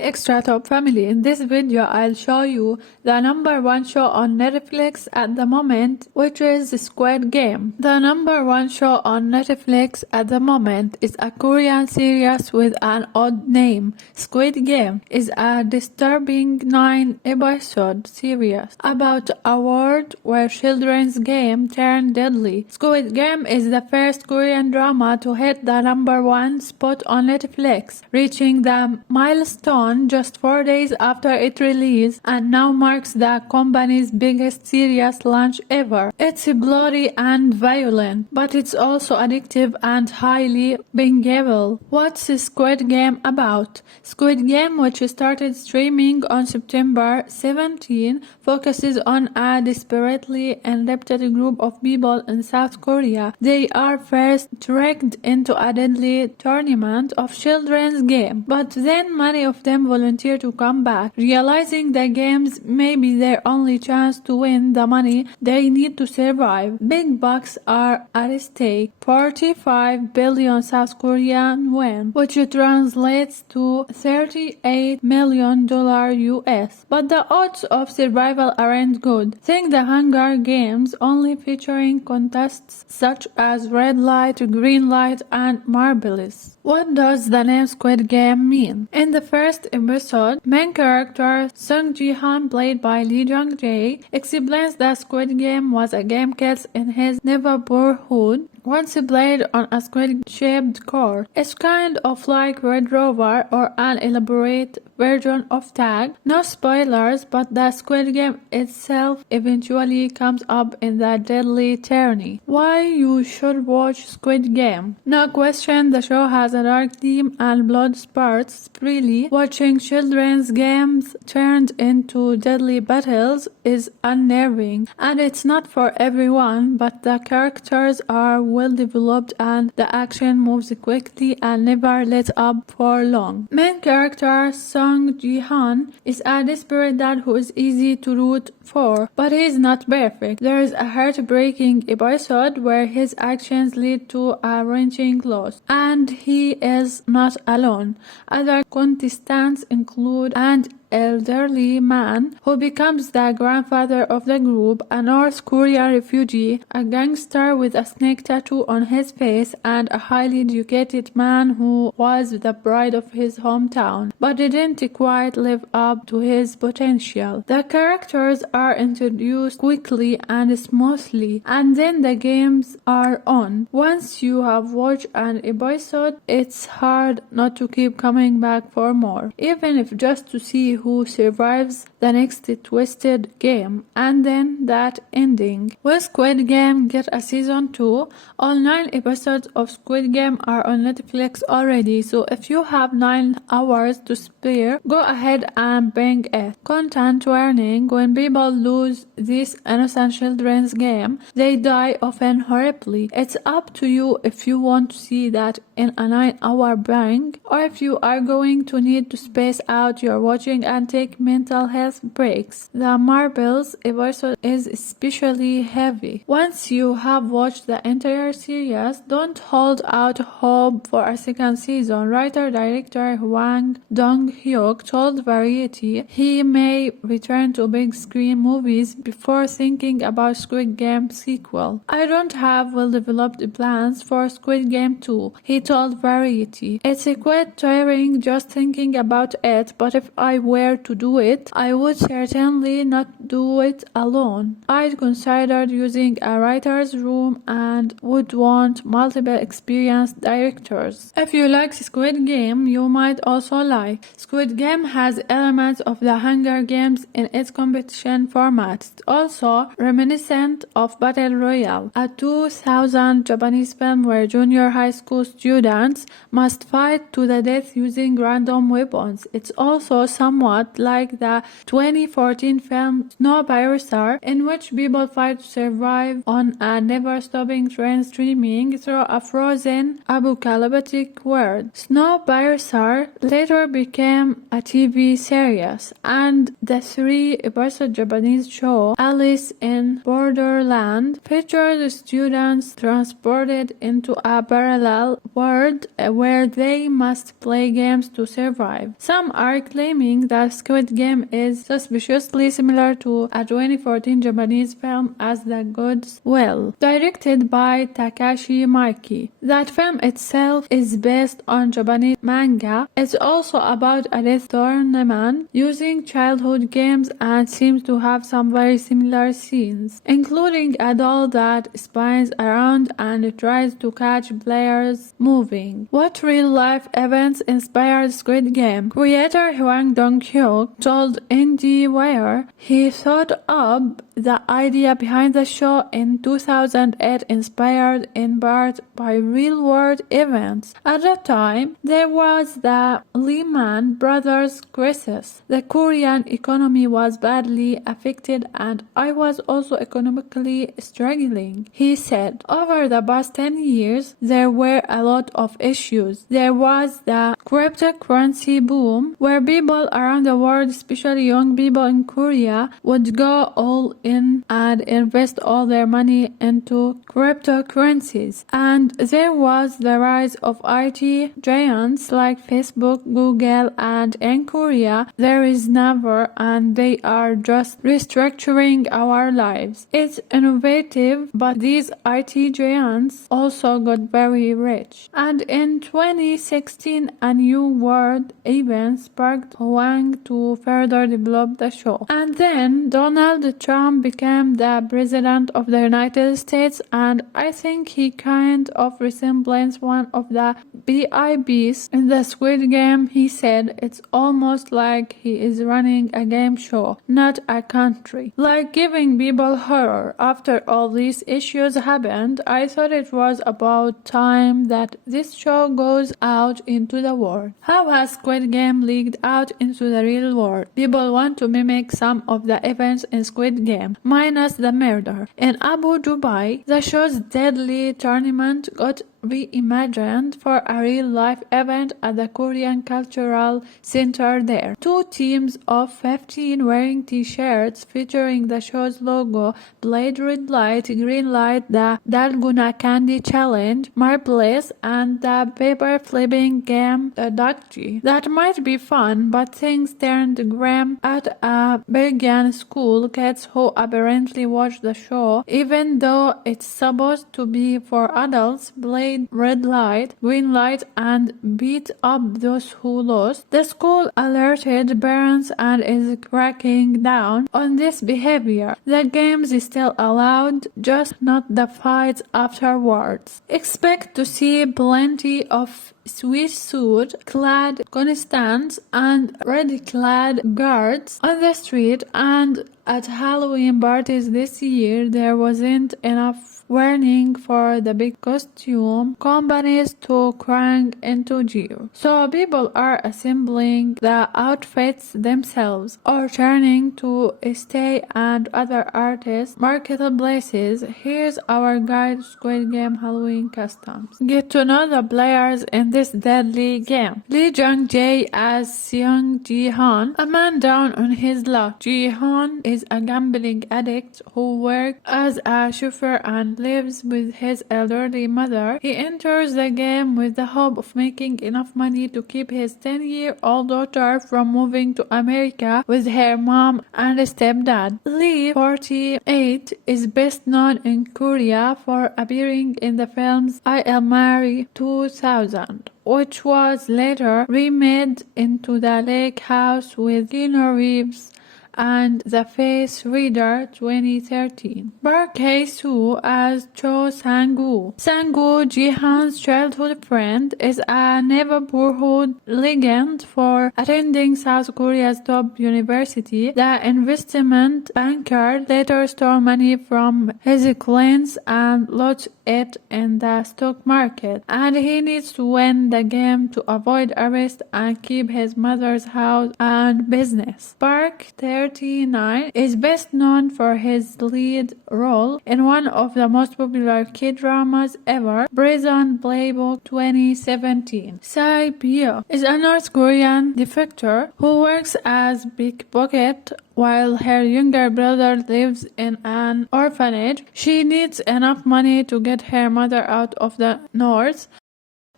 ExtraTop family, in this video I'll show you the number one show on Netflix at the moment, which is Squid Game. The number one show on Netflix at the moment is a Korean series with an odd name. Squid Game is a disturbing 9-episode series about a world where children's game turn deadly. Squid Game is the first Korean drama to hit the number one spot on Netflix, reaching the milestone just 4 days after it released, and now marks the company's biggest series launch ever. It's bloody and violent, but it's also addictive and highly bingeable. What's Squid Game about? Squid Game, which started streaming on September 17, focuses on a desperately indebted group of people in South Korea. They are first dragged into a deadly tournament of children's game, but then many of them volunteer to come back, realizing the games may be their only chance to win the money they need to survive. Big bucks are at stake, 45 billion South Korean won, which translates to $38 million US. But the odds of survival aren't good. Think the Hunger Games, only featuring contests such as red light, green light, and marbles. What does the name Squid Game mean? In the first episode, main character Sung Ji-han, played by Lee Jung-jae, explains that Squid Game was a game kids in his neighborhood once played on a squid-shaped core. It's kind of like Red Rover or an elaborate version of tag. No spoilers, but the Squid Game itself eventually comes up in the deadly tourney. Why you should watch Squid Game? No question, the show has a dark theme and blood spurts. Really, watching children's games turned into deadly battles is unnerving, and it's not for everyone, but the characters are well developed and the action moves quickly and never let up for long. Main character Sung Ji-han is a desperate dad who is easy to root for, but he is not perfect. There is a heartbreaking episode where his actions lead to a wrenching loss, and he is not alone. Other contestants include an elderly man who becomes the grandfather of the group, a North Korean refugee, a gangster with a snake tattoo on his face, and a highly educated man who was the pride of his hometown but didn't quite live up to his potential. The characters are introduced quickly and smoothly, and then the games are on. Once you have watched an episode, it's hard not to keep coming back for more, even if just to see who survives the next twisted game, and then that ending. Will Squid Game get a season 2? All 9 episodes of Squid Game are on Netflix already, so if you have 9 hours to spare, go ahead and binge it. Content warning: when people lose this innocent children's game, they die often horribly. It's up to you if you want to see that in a 9-hour binge, or if you are going to need to space out your watching and take mental health breaks. The marbles episode is especially heavy. Once you have watched the entire series, don't hold out hope for a second season. Writer-director Hwang Dong-hyuk told Variety he may return to big screen movies before thinking about Squid Game sequel. I don't have well-developed plans for Squid Game 2, he told Variety. It's quite tiring just thinking about it, but if I were to do it, I would certainly not do it alone. I'd considered using a writer's room and would want multiple experienced directors. If you like Squid Game, you might also like. Squid Game has elements of the Hunger Games in its competition format, also reminiscent of Battle Royale, a 2000 Japanese film where junior high school students must fight to the death using random weapons. It's also somewhat like the 2014 film Snowpiercer, in which people fight to survive on a never-stopping train streaming through a frozen apocalyptic world. Snowpiercer later became a TV series, and the three-episode Japanese show Alice in Borderland featured students transported into a parallel world where they must play games to survive. Some are claiming that Squid Game is suspiciously similar to a 2014 Japanese film as The Gods Will, directed by Takashi Miike. That film itself is based on Japanese manga. It's also about a death tournament using childhood games and seems to have some very similar scenes, including a doll that spins around and tries to catch players moving. What real-life events inspired Squid Game? Creator Hwang Dong-hyuk told IndieWire he thought up the idea behind the show in 2008, inspired in part by real-world events. At the time, there was the Lehman Brothers crisis. The Korean economy was badly affected and I was also economically struggling, he said. Over the past 10 years, there were a lot of issues. There was the cryptocurrency boom, where people around the world, especially young people in Korea, would go all in and invest all their money into cryptocurrencies. And there was the rise of IT giants like Facebook, Google, and in Korea, there is never, and they are just restructuring our lives. It's innovative, but these IT giants also got very rich. And in 2016, a new world event sparked Hwang to further develop the show. And then Donald Trump became the president of the United States, and I think he kind of resembles one of the BIBs in the Squid Game. He said it's almost like he is running a game show, not a country. Like giving people horror. After all these issues happened, I thought it was about time that this show goes out into the world. How has Squid Game leaked out into the real world? People want to mimic some of the events in Squid Game, minus the murder. In Abu Dhabi, the show's deadly tournament got reimagined for a real-life event at the Korean Cultural Center there. Two teams of 15 wearing t-shirts featuring the show's logo played red light, green light, the Dalgona Candy Challenge, Marbles, and the paper flipping game Dakji. That might be fun, but things turned grim at a Belgian school. Kids who apparently watched the show, even though it's supposed to be for adults, played red light, green light, and beat up those who lost. The school alerted parents and is cracking down on this behavior. The games is still allowed, just not the fights afterwards. Expect to see plenty of swimsuit-clad contestants and red-clad guards on the street, and at Halloween parties this year there wasn't enough warning for the big costume companies to crank into gear. So people are assembling the outfits themselves or turning to Stay and other artists marketplaces. Here's our guide to Squid Game Halloween customs. Get to know the players in this deadly game. Lee Jung-jae as Seung Ji-han, a man down on his luck. Ji-han is a gambling addict who works as a chauffeur and lives with his elderly mother. He enters the game with the hope of making enough money to keep his 10-year-old daughter from moving to America with her mom and stepdad. Lee, 48, is best known in Korea for appearing in the films I'll Marry 2000, which was later remade into The Lake House with Keanu Reeves and The Face Reader 2013. Park Hae-soo as Cho Sang-woo. Sang-woo, Ji-han's childhood friend, is a neighborhood legend for attending South Korea's top university. The investment banker later stole money from his clients and lost it in the stock market, and he needs to win the game to avoid arrest and keep his mother's house and business. Park, 39, is best known for his lead role in one of the most popular K-dramas ever, Prison Playbook 2017. Sae-byeok is a North Korean defector who works as pickpocket while her younger brother lives in an orphanage. She needs enough money to get her mother out of the north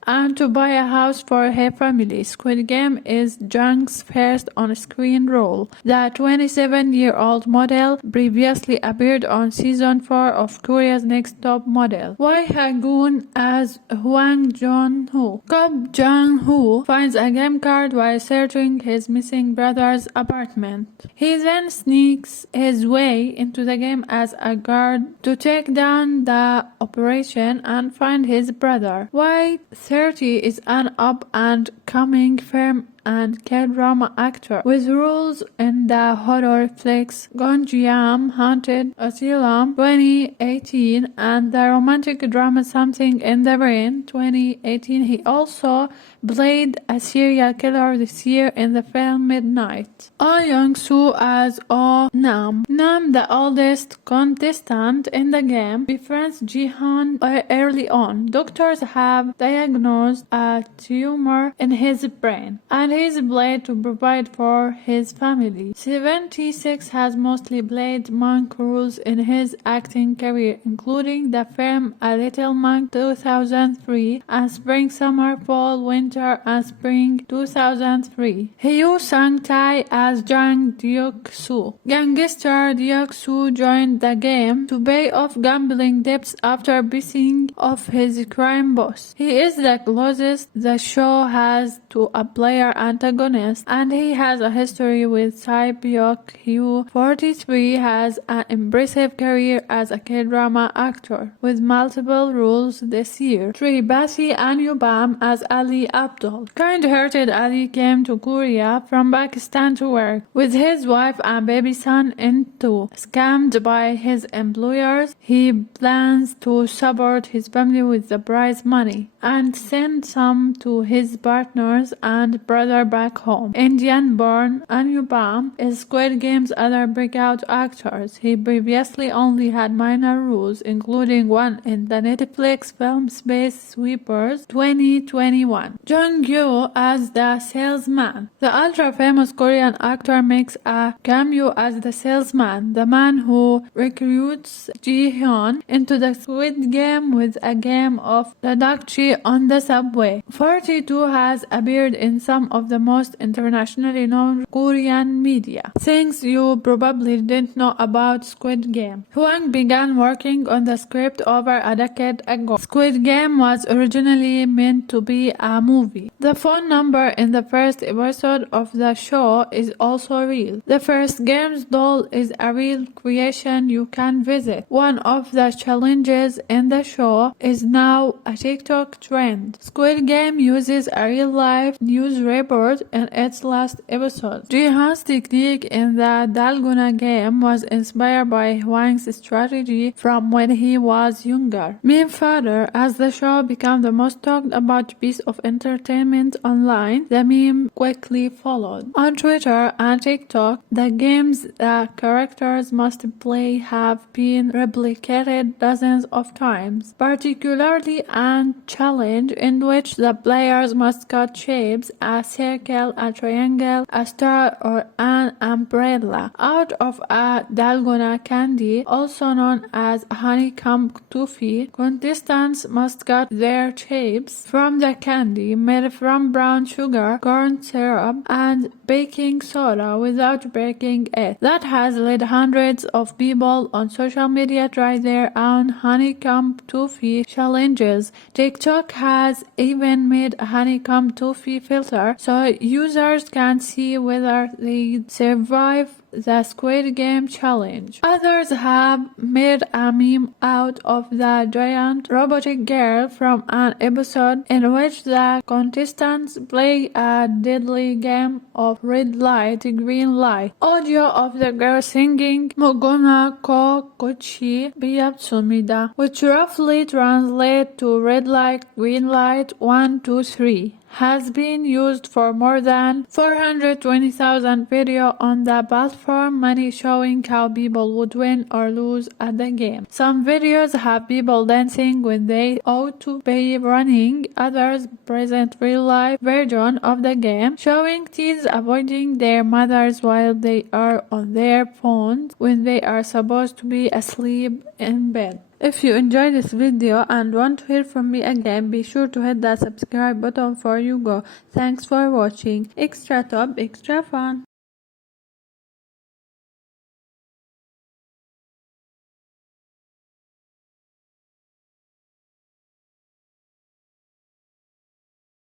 and to buy a house for her family. Squid Game is Jung's first on-screen role. The 27-year-old model previously appeared on season 4 of Korea's Next Top Model. Wai Ha-gun as Hwang Jong-ho. Cop Jong-ho finds a game card while searching his missing brother's apartment. He then sneaks his way into the game as a guard to take down the operation and find his brother. Wai 30 is an up-and-coming film and K-drama actor with roles in the horror flicks Gonjiam Haunted Asylum 2018 and the romantic drama Something in the Rain 2018. He also played a serial killer this year in the film Midnight. Oh Young-soo as Oh Nam. Nam, the oldest contestant in the game, befriends Ji-han early on. Doctors have diagnosed a tumor in his brain, and he is played to provide for his family. 76 has mostly played monk roles in his acting career, including the film A Little Monk 2003 and Spring, Summer, Fall, Winter and Spring 2003. Hyo Sang-tae as Jang Deok-soo. Gangster Deok-soo joined the game to pay off gambling debts after pissing off his crime boss. He is the closest the show has to a player antagonist, and he has a history with Sae-byeok. Hyo, 43, has an impressive career as a K-drama actor, with multiple roles this year. 3. Basi Anyubam as Ali Abdul. Kind-hearted Ali came to Korea from Pakistan to work with his wife and baby son into scammed by his employers. He plans to support his family with the prize money and send some to his partners and brother back home. Indian-born Anyubam is Squid Game's other breakout actors. He previously only had minor roles, including one in the Netflix film Space Sweepers 2021. Jung-gyu as the salesman. The ultra-famous Korean actor makes a cameo as the salesman, the man who recruits Ji-hyun into the Squid Game with a game of Dadakchi on the subway. 42 has appeared in some of the most internationally known Korean media. Things you probably didn't know about Squid Game. Hwang began working on the script over a decade ago. Squid Game was originally meant to be a movie. The phone number in the first episode of the show is also real. The first game's doll is a real creation you can visit. One of the challenges in the show is now a TikTok trend. Squid Game uses a real-life news report in its last episode. Ji-han's technique in the Dalgona game was inspired by Hwang's strategy from when he was younger. Meme fodder. As the show became the most talked about piece of entertainment online, the meme quickly followed. On Twitter and TikTok, the games the characters must play have been replicated dozens of times, particularly a challenge in which the players must cut shapes, a circle, a triangle, a star, or an umbrella, out of a dalgona candy, also known as honeycomb toffee. Contestants must cut their shapes from the candy made from brown sugar, corn syrup, and baking soda without breaking it. That has led hundreds of people on social media try their own honeycomb toffee challenges. TikTok has even made a honeycomb toffee filter, so users can see whether they survive the Squid Game challenge. Others have made a meme out of the giant robotic girl from an episode in which the contestants play a deadly game of red light, green light. Audio of the girl singing Mogona ko kochi biyatsumida, which roughly translates to red light, green light, 1, 2, 3. Has been used for more than 420,000 videos on the platform, many showing how people would win or lose at the game. Some videos have people dancing when they ought to be running, others present real-life version of the game, showing teens avoiding their mothers while they are on their phones when they are supposed to be asleep in bed. If you enjoyed this video and want to hear from me again, be sure to hit that subscribe button before you go. Thanks for watching. Extra Top, extra fun.